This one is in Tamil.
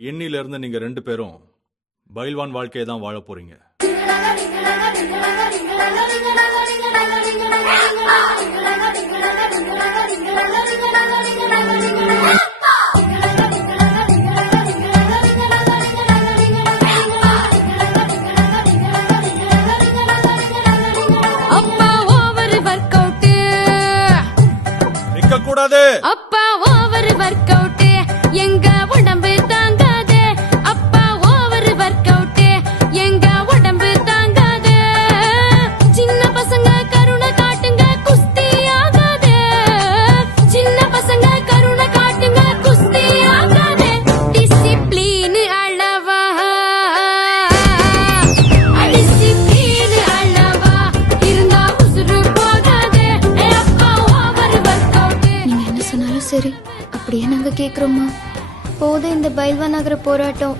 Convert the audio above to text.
இன்னில இருந்து நீங்க 2 பேரும் பயில்வான் வாழ்க்கையை தான் வாழ போறீங்க. அப்பா ஓவர் ஒர்க் அவுட், நிக்க கூடாது. அப்பா ஓவர் ஒர்க் அவுட், எங்க உடம்பு தாங்காது. அப்பா ஓவர் ஒர்க் அவுட், எங்க உடம்பு தாங்காது. சின்ன பசங்க கருணை காட்டுங்க, குஸ்தி ஆகாது. சின்ன பசங்க கருணை காட்டுங்க, குஸ்தி ஆகாது. டிசிப்ளின் அளவா, டிசிப்ளின் அளவா இருந்தா உசுறு போகாது. அப்பா ஓவர் ஒர்க் அவுட். நீங்க என்ன சொன்னாலும் சரி, அப்படியே நாங்க கேக்குறோமா. போதும் இந்த பயில்வான் ஆகிற போராட்டம்.